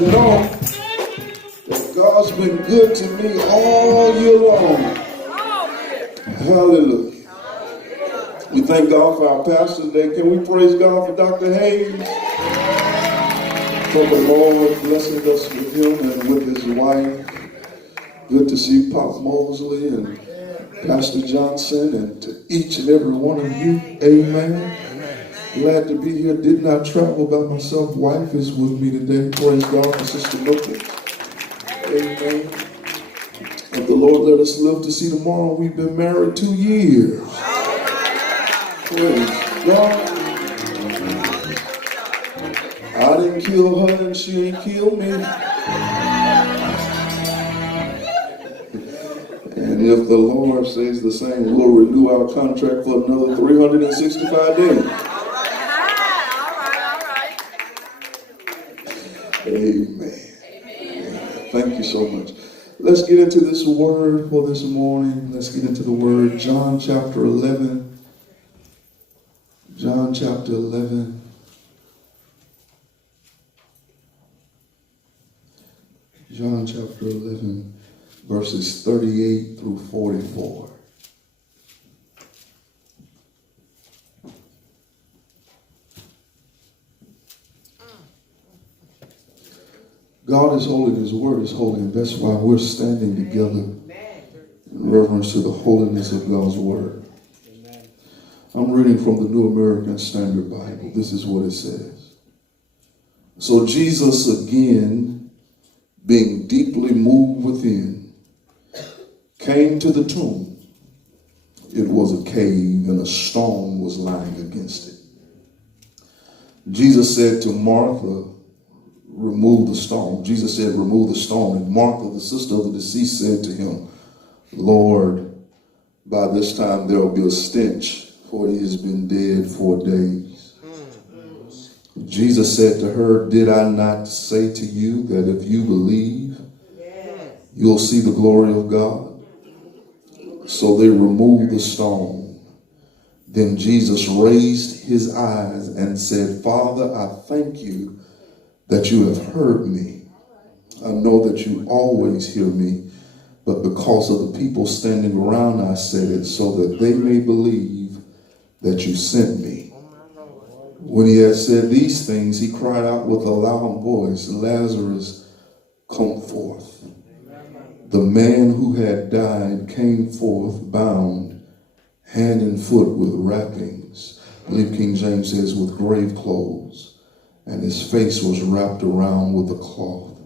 know that God's been good to me all year long. Hallelujah. We thank God for our pastor today. Can we praise God for Dr. Hayes? For the Lord blessing us with him and with his wife. Good to see Pop Mosley and Pastor Johnson and to each and every one of you. Amen. Glad to be here. Did not travel by myself. Wife is with me today. Praise God for Sister Mickles. Amen. If the Lord let us live to see tomorrow, we've been married 2 years. Praise God. I didn't kill her and she ain't killed me. And if the Lord says the same, we'll renew our contract for another 365 days. Amen. Thank you so much. Let's get into this word for this morning. Let's get into the word. John chapter 11. John chapter 11. John chapter 11, verses 38 through 44. God is holy, his word is holy, and that's why we're standing together in reverence to the holiness of God's word. I'm reading from the New American Standard Bible. This is what it says. So Jesus, again, being deeply moved within, came to the tomb. It was a cave, and a stone was lying against it. Jesus said to Martha, remove the stone. Jesus said, remove the stone. And Martha, the sister of the deceased, said to him, Lord, by this time there will be a stench, for he has been dead 4 days. Jesus said to her, did I not say to you that if you believe, you'll see the glory of God? So they removed the stone. Then Jesus raised his eyes and said, Father, I thank you that you have heard me. I know that you always hear me, but because of the people standing around, I said it so that they may believe that you sent me. When he had said these things, he cried out with a loud voice, Lazarus, come forth. The man who had died came forth bound, hand and foot with wrappings. I believe King James says with grave clothes. And his face was wrapped around with a cloth.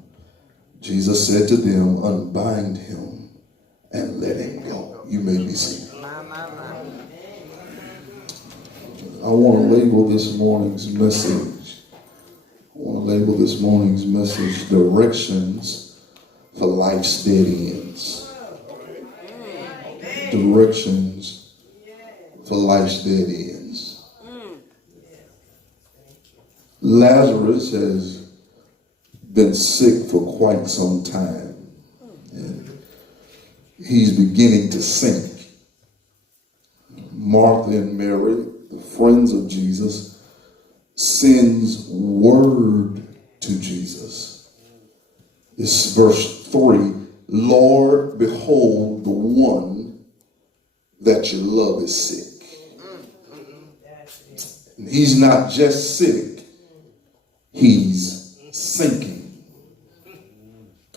Jesus said to them, unbind him and let him go. You may be seated. I want to label this morning's message. Directions for life's dead ends. Directions for life's dead ends. Lazarus has been sick for quite some time, and he's beginning to sink. Martha and Mary, the friends of Jesus, sends word to Jesus. This is verse 3. Lord, behold, the one that you love is sick. And he's not just sick. He's sinking.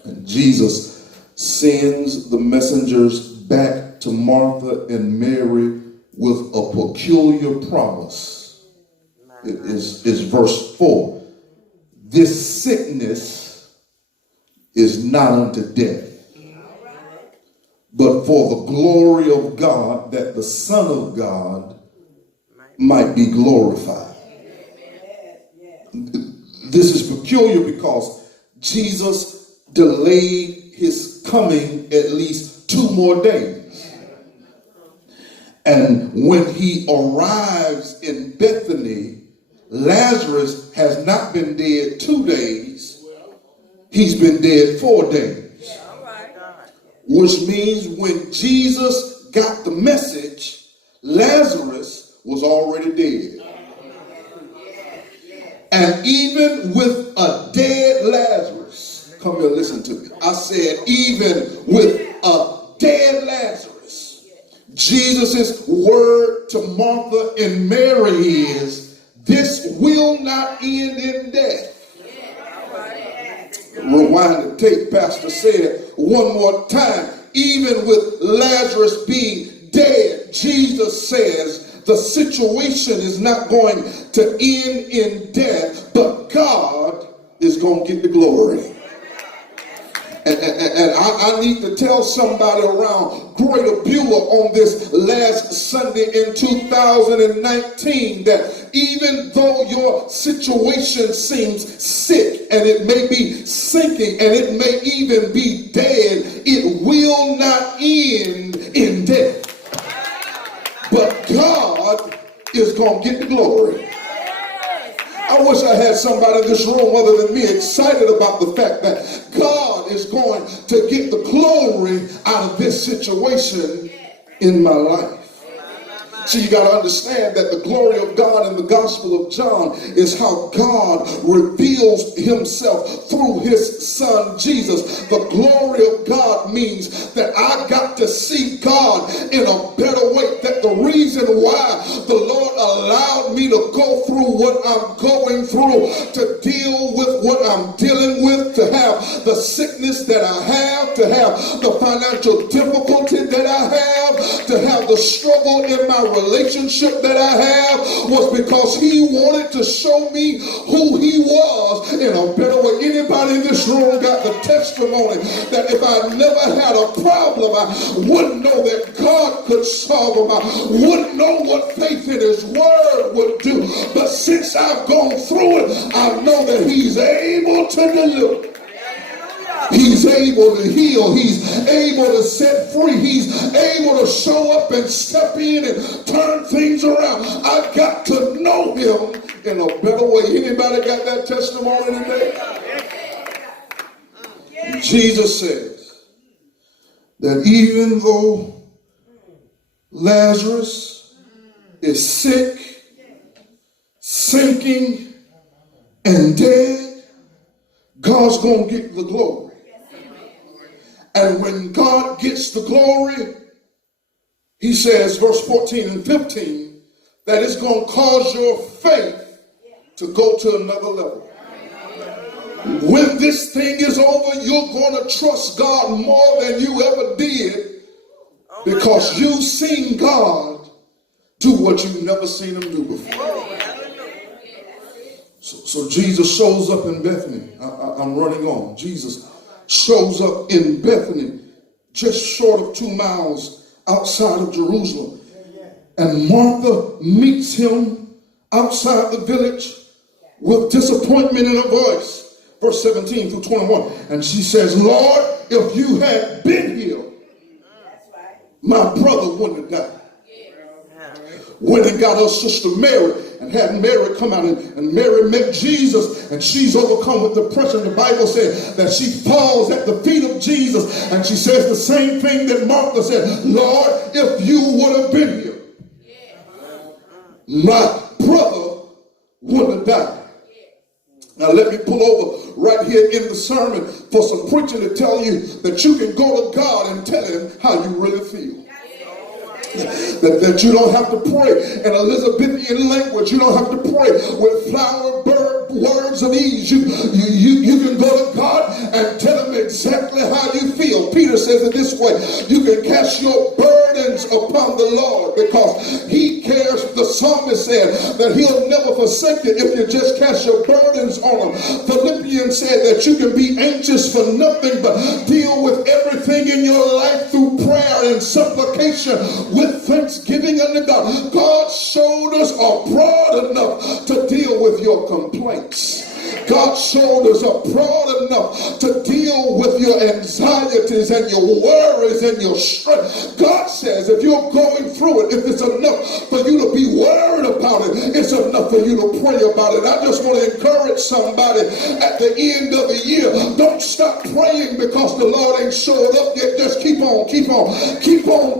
And Jesus sends the messengers back to Martha and Mary with a peculiar promise. It is verse 4. This sickness is not unto death, but for the glory of God, that the Son of God might be glorified. This is peculiar because Jesus delayed his coming at least 2 more days. And when he arrives in Bethany, Lazarus has not been dead 2 days. He's been dead 4 days. Which means when Jesus got the message, Lazarus was already dead. And even with a dead Lazarus, Listen to me. I said, even with a dead Lazarus, Jesus' word to Martha and Mary is, this will not end in death. Rewind the tape. Pastor said one more time, even with Lazarus being dead, Jesus says the situation is not going to end in death, but God is going to get the glory. And I need to tell somebody around Greater Beulah on this last Sunday in 2019 that even though your situation seems sick and it may be sinking and it may even be dead, it will not end in death. But God is going to get the glory. I wish I had somebody in this room other than me excited about the fact that God is going to get the glory out of this situation in my life. See, you got to understand that the glory of God in the Gospel of John is how God reveals himself through his son Jesus. The glory of God means that I got to see God in a better way. That the reason why the Lord allowed me to go through what I'm going through, to deal with what I'm dealing with, to have the sickness that I have, to have the financial difficulty that I have, to have the struggle in my relationship that I have, was because he wanted to show me who he was in a better way. Anybody in this room got the testimony that if I never had a problem, I wouldn't know that God could solve them. I wouldn't know what faith in his word would do. But since I've gone through it, I know that he's able to deliver. He's able to heal. He's able to set free. He's able to show up and step in and turn things around. I got to know him in a better way. Anybody got that testimony today? Jesus says that even though Lazarus is sick, sinking, and dead, God's going to get the glory. And when God gets the glory, he says, verse 14 and 15, that it's going to cause your faith to go to another level. When this thing is over, you're going to trust God more than you ever did, because you've seen God do what you've never seen him do before. So Jesus shows up in Bethany. I'm running on. Jesus shows up in Bethany, just short of 2 miles outside of Jerusalem. And Martha meets him outside the village with disappointment in her voice. Verse 17 through 21. And she says, Lord, if you had been here, my brother wouldn't have died. Went and got her sister Mary and had Mary come out, and Mary met Jesus, and she's overcome with depression. The Bible said that she falls at the feet of Jesus and she says the same thing that Martha said, Lord, if you would have been here, my brother wouldn't have died. Now let me pull over right here in the sermon for some preaching to tell you that you can go to God and tell him how you really feel. That you don't have to pray in Elizabethan language. You don't have to pray with flower words of ease. You can go to God and tell him exactly how you feel. Peter says it this way: you can cast your burdens upon the Lord because he cares. The psalmist said that he'll never forsake you if you just cast your burdens on him. Philippians said that you can be anxious for nothing but deal with everything in your life through prayer and supplication with thanksgiving unto God. God shoulders are broad enough to deal with your complaints. God's shoulders are broad enough to deal with your anxieties and your worries and your stress. God says if you're going through it, if it's enough for you to be worried about it, it's enough for you to pray about it. I just want to encourage somebody at the end of the year, don't stop praying because the Lord ain't showed up yet. Just keep on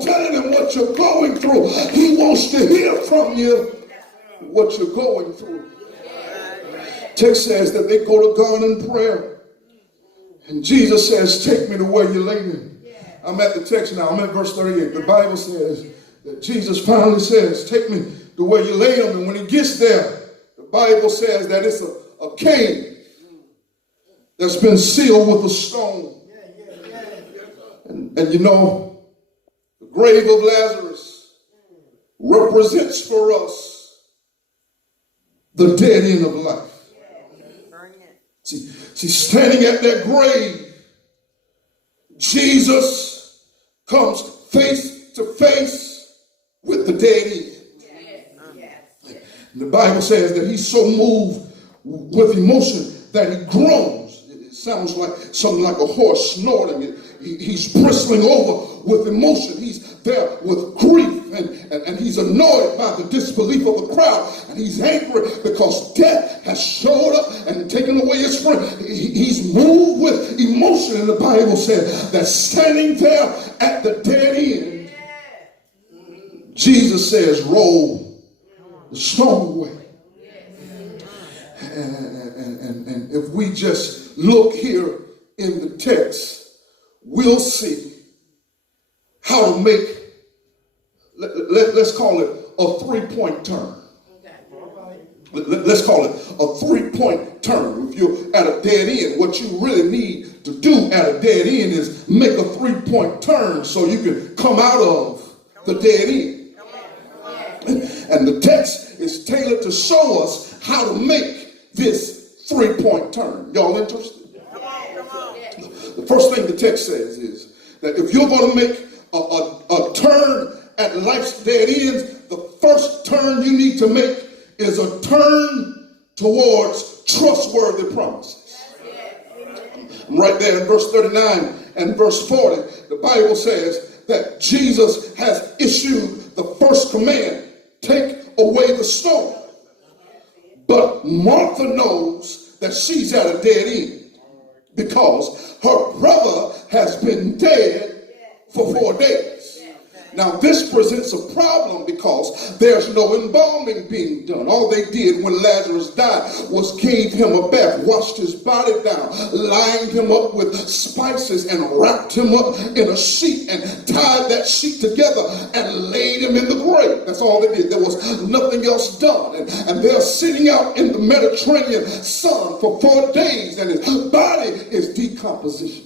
telling him what you're going through. He wants to hear from you what you're going through. Text says that they go to God in prayer And Jesus says, take me to where you laid him. I'm at the text now. I'm at verse 38. The Bible says that Jesus finally says, take me to where you laid him. And when he gets there, the Bible says that it's a cave that's been sealed with a stone. And you know, the grave of Lazarus represents for us the dead end of life. See, standing at that grave, Jesus comes face to face with the dead end. And the Bible says that he's so moved with emotion that he groans. It sounds like something like a horse snorting. He's bristling over with emotion. He's there with grief, and he's annoyed by the disbelief of the crowd, and he's angry because death has showed up and taken away his friend. He's moved with emotion, and the Bible says that standing there at the dead end, Jesus says, roll the stone away. And if we just look here in the text, we'll see how to make, let's call it a 3-point turn. Let's call it a 3-point turn. If you're at a dead end, what you really need to do at a dead end is make a 3-point turn so you can come out of the dead end. And the text is tailored to show us how to make this 3-point turn. Y'all interested? The first thing the text says is that if you're going to make a turn at life's dead ends, the first turn you need to make is a turn towards trustworthy promises. Right there in verse 39 and verse 40, the Bible says that Jesus has issued the first command, take away the stone. But Martha knows that she's at a dead end because her brother has been dead for 4 days. Now this presents a problem because there's no embalming being done. All they did when Lazarus died was gave him a bath, washed his body down, lined him up with spices and wrapped him up in a sheet and tied that sheet together and laid him in the grave. That's all they did. There was nothing else done. And they're sitting out in the Mediterranean sun for 4 days and his body is decomposition.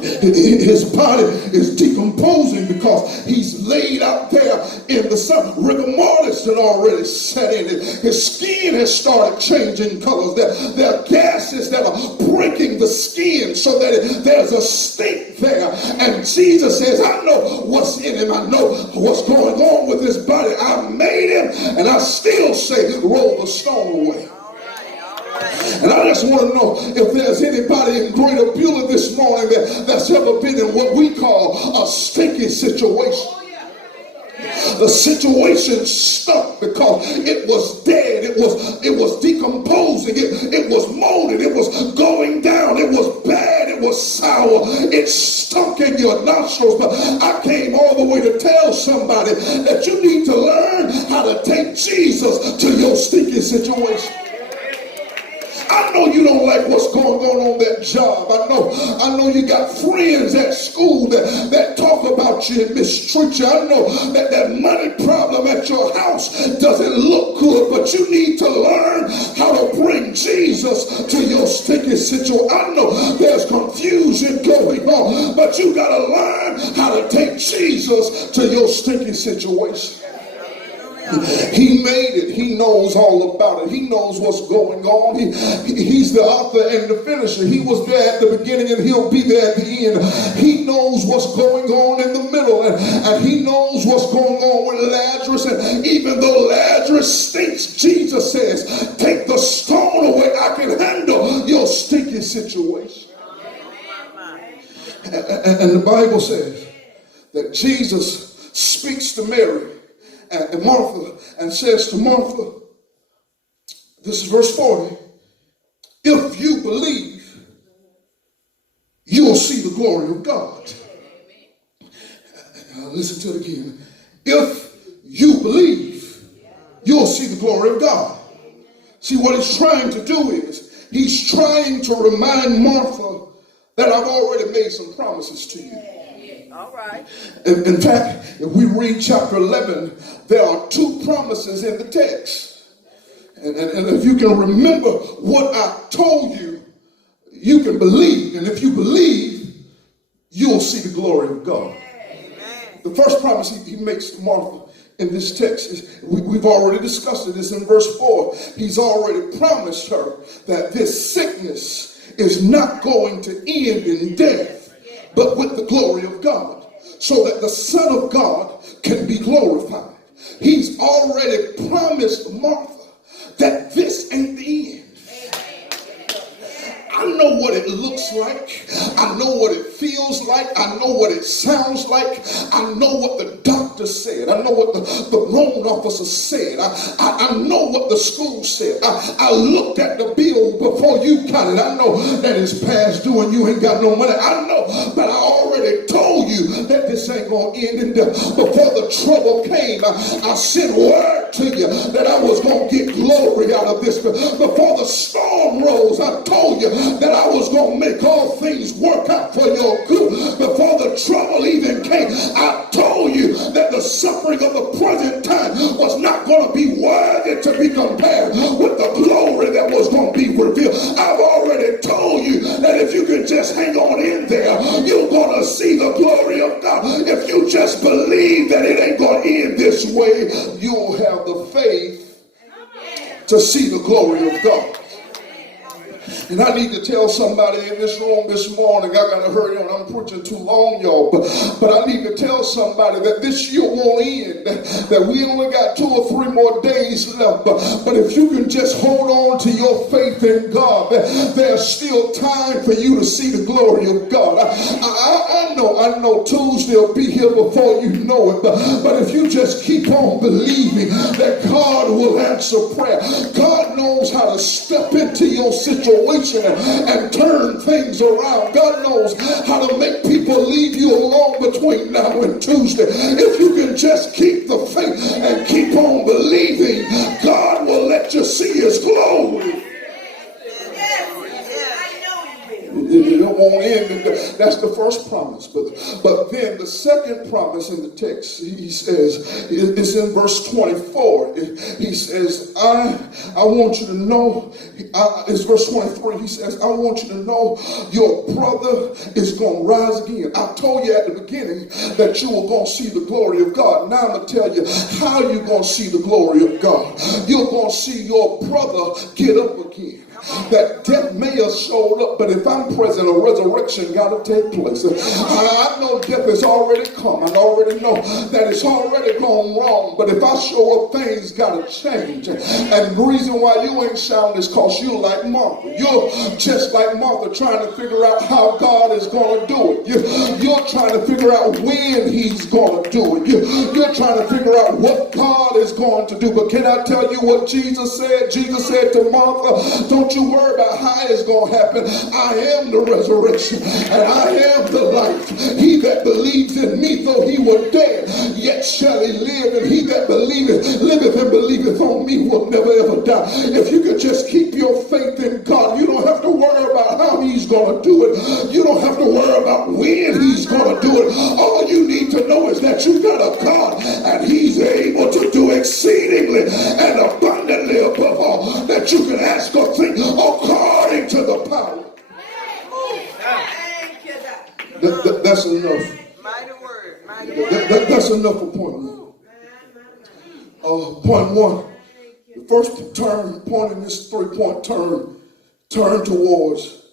His body is decomposing because he's laid out there in the sun. Rigor mortis had already set in. His skin has started changing colors. There are gases that are breaking the skin so that there's a stink there. And Jesus says, I know what's in him. I know what's going on with his body. I made him, and I still say, roll the stone away. And I just want to know if there's anybody in Greater Beulah this morning that's ever been in what we call a stinky situation. The situation stunk because it was dead. It was decomposing. It was molded. It was going down. It was bad. It was sour. It stunk in your nostrils. But I came all the way to tell somebody that you need to learn how to take Jesus to your stinky situation. I know you don't like what's going on that job. I know you got friends at school that talk about you and mistreat you. I know that money problem at your house doesn't look good, but you need to learn how to bring Jesus to your sticky situation. I know there's confusion going on, but you got to learn how to take Jesus to your sticky situation. He made it. He knows all about it. He knows what's going on. He's the author and the finisher. He was there at the beginning and he'll be there at the end. He knows what's going on in the middle, and he knows what's going on with Lazarus. And even though Lazarus stinks, Jesus says, take the stone away. I can handle your stinky situation. And the Bible says that Jesus speaks to Mary and Martha and says to Martha, this is verse 40, if you believe, you'll see the glory of God. Listen to it again. If you believe, you'll see the glory of God. See, what he's trying to do is He's trying to remind Martha that I've already made some promises to you. All right. In fact, if we read chapter 11, there are two promises in the text. And if you can remember what I told you, you can believe. And if you believe, you'll see the glory of God. Amen. The first promise he makes to Martha in this text is, we've already discussed it, it's in verse 4. He's already promised her that this sickness is not going to end in death, but with the glory of God, so that the Son of God can be glorified. He's already promised Martha that this ain't the end. I know what it looks like. I know what it feels like. I know what it sounds like. I know what the doctor said. I know what the loan officer said. I know what the school said. I looked at the bill before you got it. I know that it's past due and you ain't got no money. I know, but I already told you that this ain't going to end in death. Before the trouble came, I sent word to you that I was going to get glory out of this. Before the storm rose, I told you that I was going to make all things work out for your good. Before the trouble even came, I told you that the suffering of the present time was not going to be worthy to be compared with the glory that was going to be revealed. I've already told you that if you can just hang on in there, you're going to see the glory of God. If you just believe that it ain't going to end this way, you'll have the faith to see the glory of God. And I need to tell somebody in this room this morning, I got to hurry on, I'm preaching too long, y'all, but I need to tell somebody that this year won't end, that we only got 2 or 3 more days left, but if you can just hold on to your faith in God, there's still time for you to see the glory of God. I know Tuesday will be here before you know it, but if you just keep on believing that God will answer prayer, God knows how to step into your situation and turn things around. God knows how to make people leave you alone between now and Tuesday. If you can just keep the faith and keep on believing, God will let you see his glory. It won't end. That's the first promise. But then the second promise in the text, he says, it's in verse 24. He says, I want you to know, it's verse 23. He says, I want you to know your brother is going to rise again. I told you at the beginning that you were going to see the glory of God. Now I'm going to tell you how you're going to see the glory of God. You're going to see your brother get up again. That death may have showed up, but if I'm present, a resurrection got to take place. I know death has already come. I already know that it's already gone wrong, but if I show up, things got to change. And the reason why you ain't shouting is because you're like Martha. You're just like Martha, trying to figure out how God is going to do it. You're trying to figure out when he's going to do it. You're trying to figure out what God is going to do. But can I tell you what Jesus said? Jesus said to Martha, don't you worry about how it's going to happen. I am the resurrection and I am the life. He that believes in me, though he were dead, yet shall he live. And he that liveth and believeth on me will never ever die. If you could just keep your faith in God, you don't have to worry about how he's going to do it. You don't have to worry about when he's going to do it. All you need to know is that you got a God and he's able to do exceedingly and abundantly above all that you can ask or think, according to the power. That's enough. That's enough for point one. Point one. The first point in this 3-point turn towards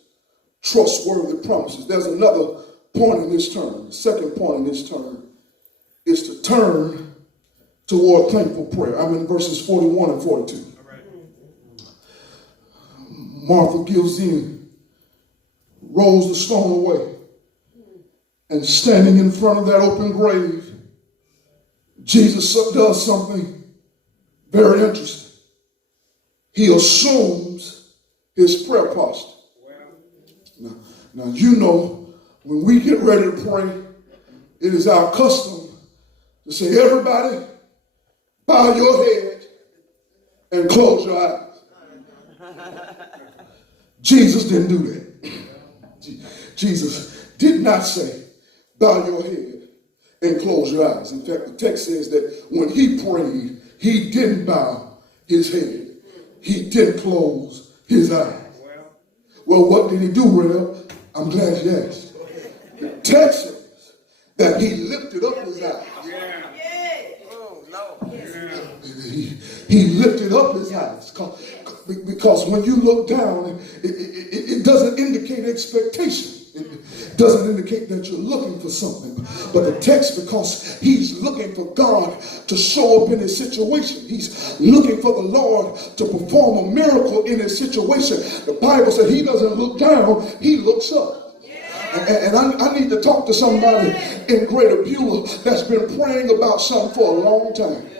trustworthy promises. There's another point in this turn. The second point in this turn is to turn toward thankful prayer. I'm in verses 41 and 42. Martha gives in, rolls the stone away, and standing in front of that open grave, Jesus does something very interesting. He assumes his prayer posture. Now you know, when we get ready to pray, it is our custom to say, everybody, bow your head and close your eyes. Jesus didn't do that. Jesus did not say, bow your head and close your eyes. In fact, the text says that when he prayed, he didn't bow his head. He didn't close his eyes. Well, what did he do, Rev? I'm glad you asked. The text says that he lifted up his eyes. He lifted up his eyes. Because when you look down, it doesn't indicate expectation. It doesn't indicate that you're looking for something. But the text, because he's looking for God to show up in his situation. He's looking for the Lord to perform a miracle in his situation. The Bible said he doesn't look down, he looks up. And I need to talk to somebody in Greater Beulah that's been praying about something for a long time.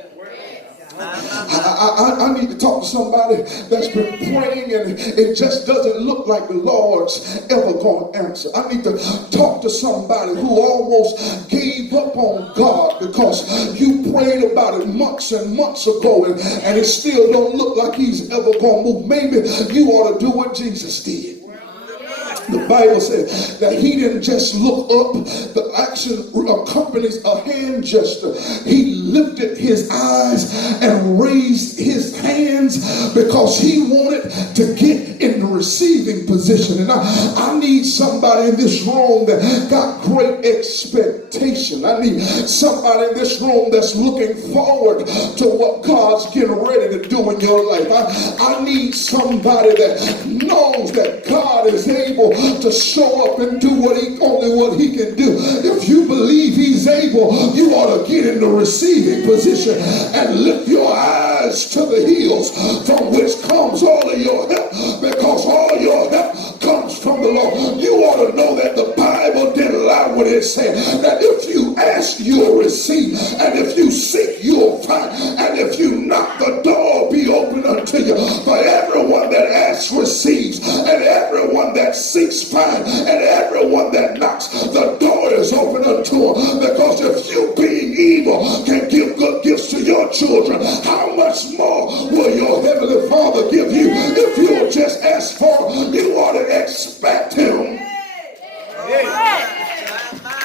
I need to talk to somebody that's been praying and it just doesn't look like the Lord's ever going to answer. I need to talk to somebody who almost gave up on God because you prayed about it months and months ago and it still don't look like he's ever going to move. Maybe you ought to do what Jesus did. The Bible said that he didn't just look up. The action accompanies a hand gesture. He lifted his eyes and raised his hands because he wanted to get in the receiving position. And I need somebody in this room that got great expectation. I need somebody in this room that's looking forward to what God's getting ready to do in your life. I need somebody that knows that God is able to show up and do only what he can do. If you believe he's able, you ought to get in the receiving position and lift your eyes to the hills from which comes all of your help, because all your help comes from the Lord. You ought to know that the Bible didn't lie when it said that if you ask, you'll receive, and if you seek, you'll find, and if you knock, the door will be open unto you. For everyone that asks receives, and everyone that seeks finds, and everyone that knocks, the door is open unto them. Because if you, being evil, can give good gifts to your children, how much more will your heavenly Father give you if you'll just ask for him? You ought to expect him.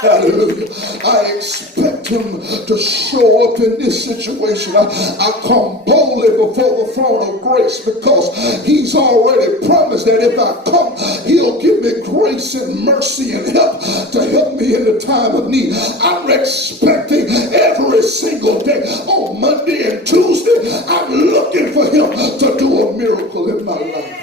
Hallelujah. I expect him to show up in this situation. I come boldly before the throne of grace because he's already promised that if I come, he'll give me grace and mercy and help to help me in the time of need. I'm expecting every single day. On Monday and Tuesday, I'm looking for him to do a miracle in my life.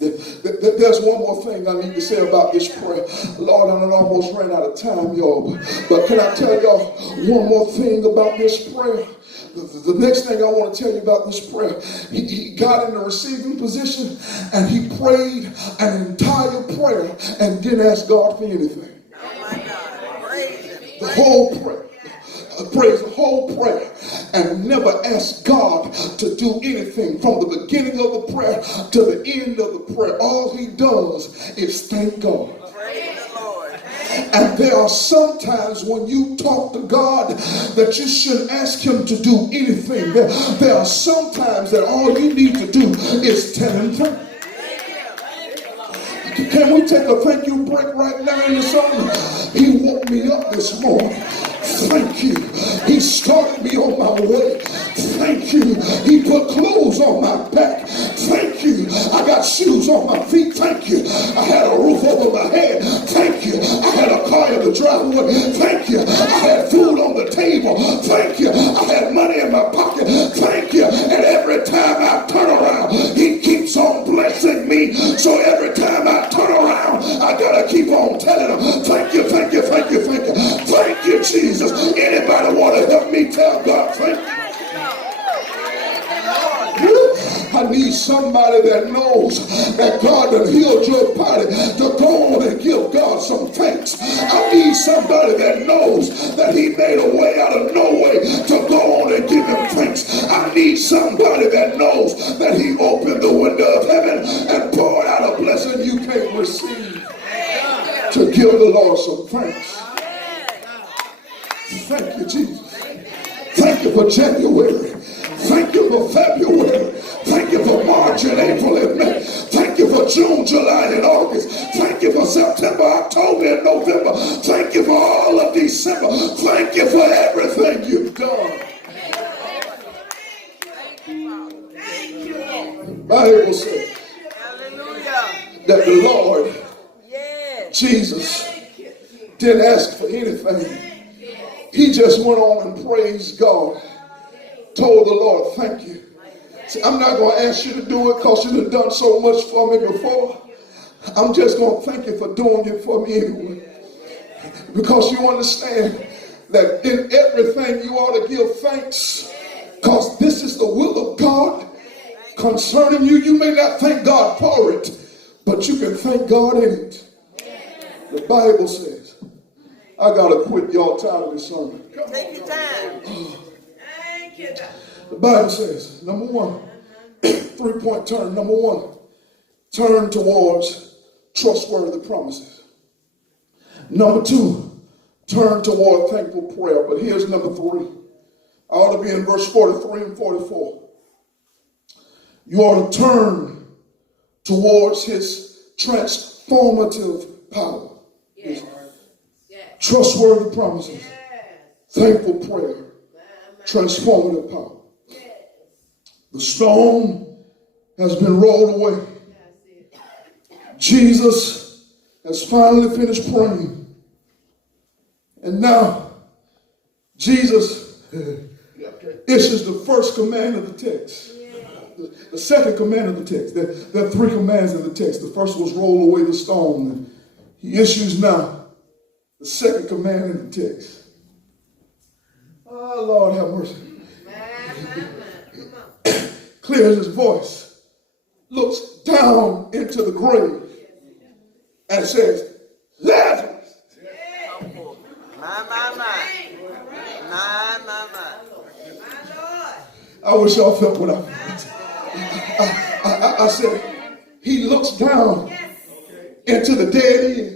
There's one more thing I need to say about this prayer. Lord, I almost ran out of time, y'all. But can I tell y'all one more thing about this prayer? The next thing I want to tell you about this prayer, he got in the receiving position and he prayed an entire prayer and didn't ask God for anything. Oh my God. Praise him. The whole prayer. Praise the whole prayer and never ask God to do anything from the beginning of the prayer to the end of the prayer. All he does is thank God. Praise the Lord. And there are some times when you talk to God that you shouldn't ask him to do anything. There are some times that all you need to do is tell him thank you. Can we take a thank you break right now in the song? He woke me up this morning. Thank you. He started me on my way. Thank you. He put clothes on my back. Thank you. I got shoes on my feet. Thank you. I had a roof over my head. Thank you. I had a car in the driveway. Thank you. I had food on the table. Thank you. I had money in my pocket. Thank you. And every time I turn around, he keeps on blessing me. So every time I turn around, I gotta keep on telling him, thank you, thank you, thank you, thank you. Thank you, Jesus. Anybody want to help me tell God thank you? I need somebody that knows that God has healed your body to go on and give God some thanks. I need somebody that knows that he made a way out of no way to go on and give him thanks. I need somebody that knows that he opened the window of heaven and poured out a blessing you can't receive to give the Lord some thanks. Thank you, Jesus. Thank you for January. Thank you for February. Thank you for March and April and May. for June, July, and August. Thank you for September, October, and November. Thank you for all of December. Thank you for everything you've done. The Bible says that the Lord Jesus didn't ask for anything. He just went on and praised God. Told the Lord, thank you. See, I'm not going to ask you to do it because you've done so much for me before. I'm just going to thank you for doing it for me anyway. Because you understand that in everything you ought to give thanks, because this is the will of God concerning you. You may not thank God for it, but you can thank God in it. The Bible says, I got to quit, y'all tired of this sermon. Take your time. Thank you. The Bible says, number one, 3-point turn. Number one, turn towards trustworthy promises. Number two, turn toward thankful prayer. But here's number three. I ought to be in verse 43 and 44. You ought to turn towards his transformative power. Yes. Trustworthy promises. Yes. Thankful prayer. Transformative power. Yes. The stone has been rolled away. Jesus has finally finished praying. And now Jesus issues the first command of the text. The second command of the text. There are three commands in the text. The first was roll away the stone. He issues now the second command in the text. Oh, Lord, have mercy. Clears his voice, looks down into the grave, and says, Lazarus. I wish y'all felt what I felt. I said, he looks down into the dead end.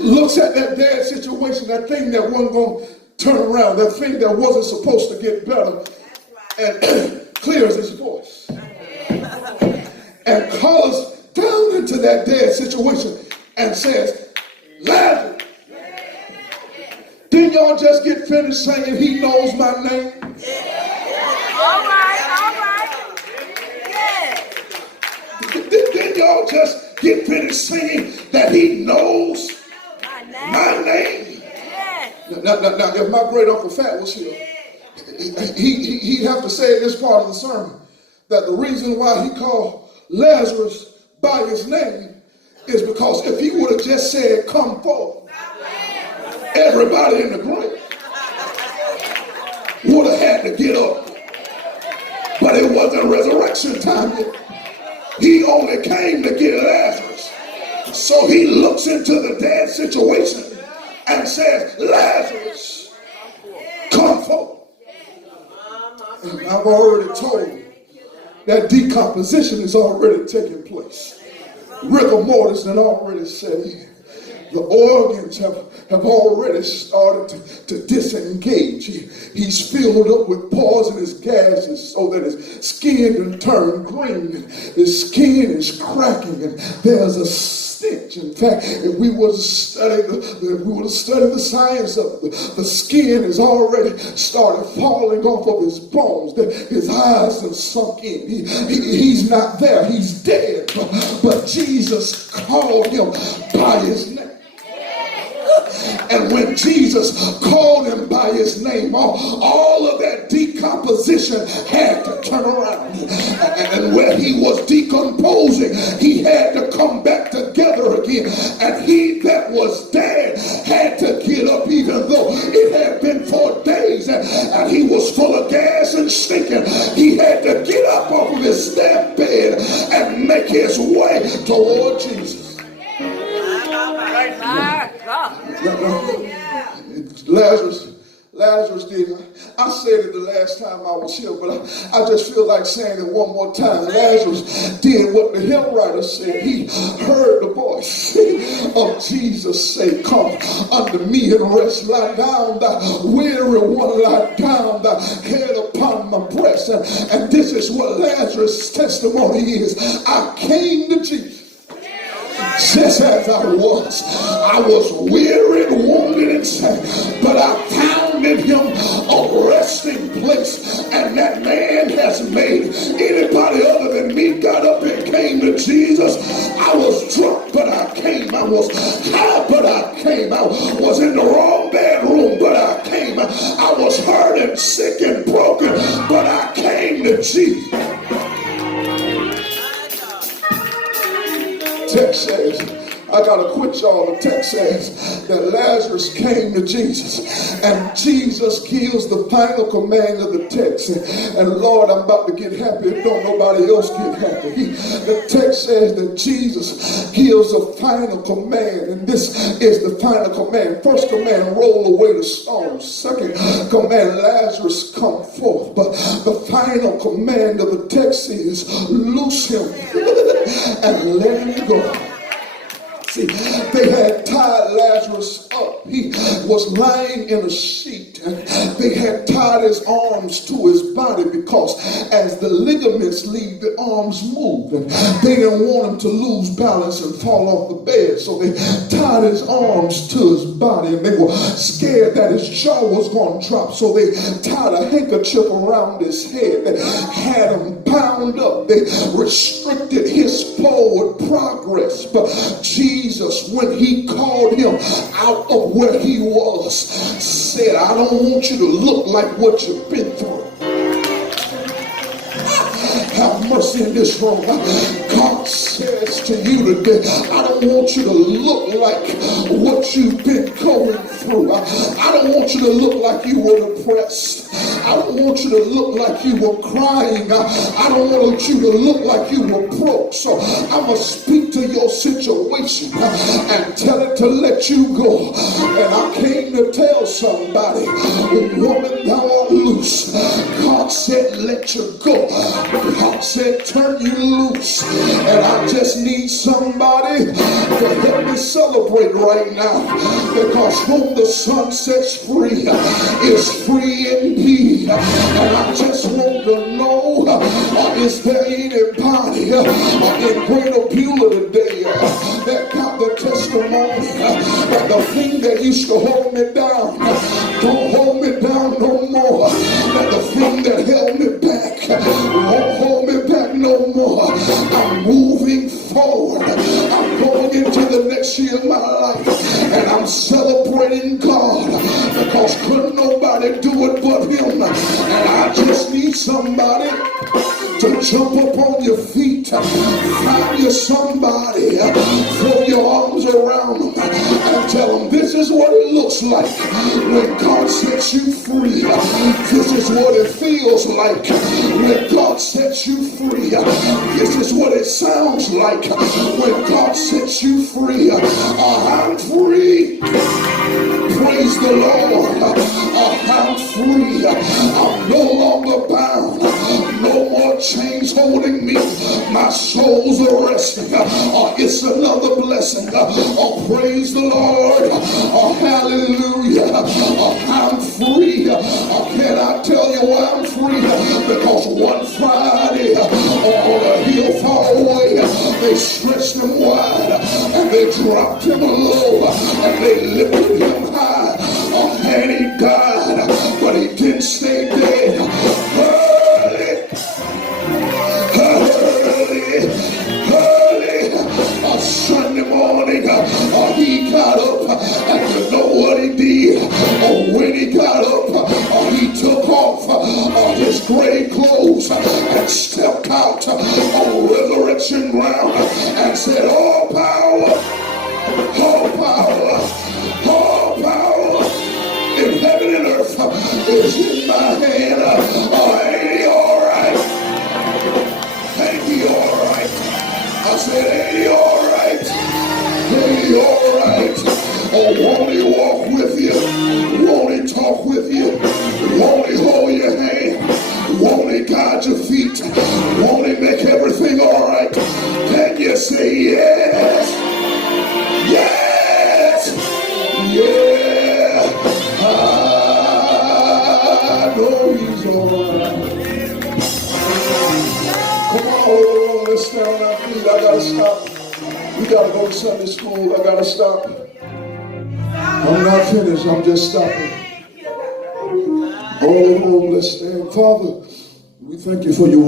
Looks at that dead situation, that thing that wasn't going to turn around, that thing that wasn't supposed to get better, and clears his voice and calls down into that dead situation and says, Lazarus. Didn't y'all just get finished saying he knows my name? All right. Yeah. Didn't y'all just get finished saying that he knows my name? Yeah. Now, if my great uncle Fat was here, he'd have to say in this part of the sermon that the reason why he called Lazarus by his name is because if he would have just said, come forth, everybody in the grave would have had to get up. But it wasn't resurrection time yet. He only came to get Lazarus. So he looks into the dead situation and says, Lazarus, come forth. And I've already told you that decomposition is already taking place. Rigor mortis has already set in. The organs have already started to disengage. He's filled up with poisonous gases so that his skin can turn green. His skin is cracking and there's a stench. In fact, if we were to study the science of it, the skin has already started falling off of his bones. His eyes have sunk in. He's not there. He's dead. But Jesus called him by his name. And when Jesus called him by his name, all of that decomposition had to turn around. And where he was decomposing, he had to come back together again. And he that was dead had to get up, even though it had been 4 days and he was full of gas and stinking. He had to get up off of his deathbed and make his way toward Jesus. Lazarus did. I said it the last time I was here, but I just feel like saying it one more time. Lazarus did what the hymn writer said. He heard the voice of Jesus say, come unto me and rest. Lie down, thy weary one, lie down, thy head upon my breast. And this is what Lazarus' testimony is. I came to Jesus just as I was weary and wounded and sad, but I found in him a resting place, and that man has made anybody other than me got up and came to Jesus. I was drunk, but I came. I was high, but I came. I was in the wrong bedroom, but I came. I was hurt and sick and broken, but I came to Jesus. Text says, I gotta quit y'all. The text says that Lazarus came to Jesus, and Jesus gives the final command of the text. And Lord, I'm about to get happy if don't nobody else get happy. The text says that Jesus gives a final command, and this is the final command. First command, roll away the stone. Second command, Lazarus come forth. But the final command of the text is loose him and let him go. See, they had tied Lazarus up. He was lying in a sheet, and they had tied his arms to his body because as the ligaments leave, the arms move, and they didn't want him to lose balance and fall off the bed. So they tied his arms to his body, and they were scared that his jaw was going to drop. So they tied a handkerchief around his head and had him bound up. They restricted his forward progress. But Jesus, when he called him out of where he was, said, I don't want you to look like what you've been through. Have mercy in this room. God says to you today, I don't want you to look like what you've been going through. I don't want you to look like you were depressed. I don't want you to look like you were crying. I don't want you to look like you were broke. So I'm going to speak to your situation and tell it to let you go. And I came to tell somebody, woman, thou art loose. God said, let you go. God said, turn you loose. And I just need somebody to help me celebrate right now, because whom the Son sets free is free indeed. And I just want to know, is there anybody in Greater Beulah today that got the testimony that the thing that used to hold me down don't hold me down no more, that the thing that held me back won't hold me back no more. I'm moving forward. I'm going into the next year of my life, and I'm celebrating God because couldn't nobody do it but him. And I just need somebody to jump up on your feet, find you somebody, throw your arms around them and tell them this is what it looks like when God sets you free. This is what it feels like when God sets you free. This is what it sounds like when God sets you free. I'm free. Praise the Lord. I'm free. I'm no longer bound. No more chains holding me. My soul's arrested. It's another blessing. Praise the Lord. Hallelujah. I'm free. Can I tell you why I'm free? Because one Friday on a hill far away, they stretched him wide and they dropped him low and they lifted him high. And he died, but he didn't stay dead. Sunday morning, he got up, and you know what he did? When he got up, he took off his gray clothes and stepped out on resurrection ground and said, all power, all power, all power in heaven let's stand on our feet. I gotta stop. We gotta go to Sunday school. I gotta stop. I'm not finished. I'm just stopping. All at home, let's stand. Father, we thank you for your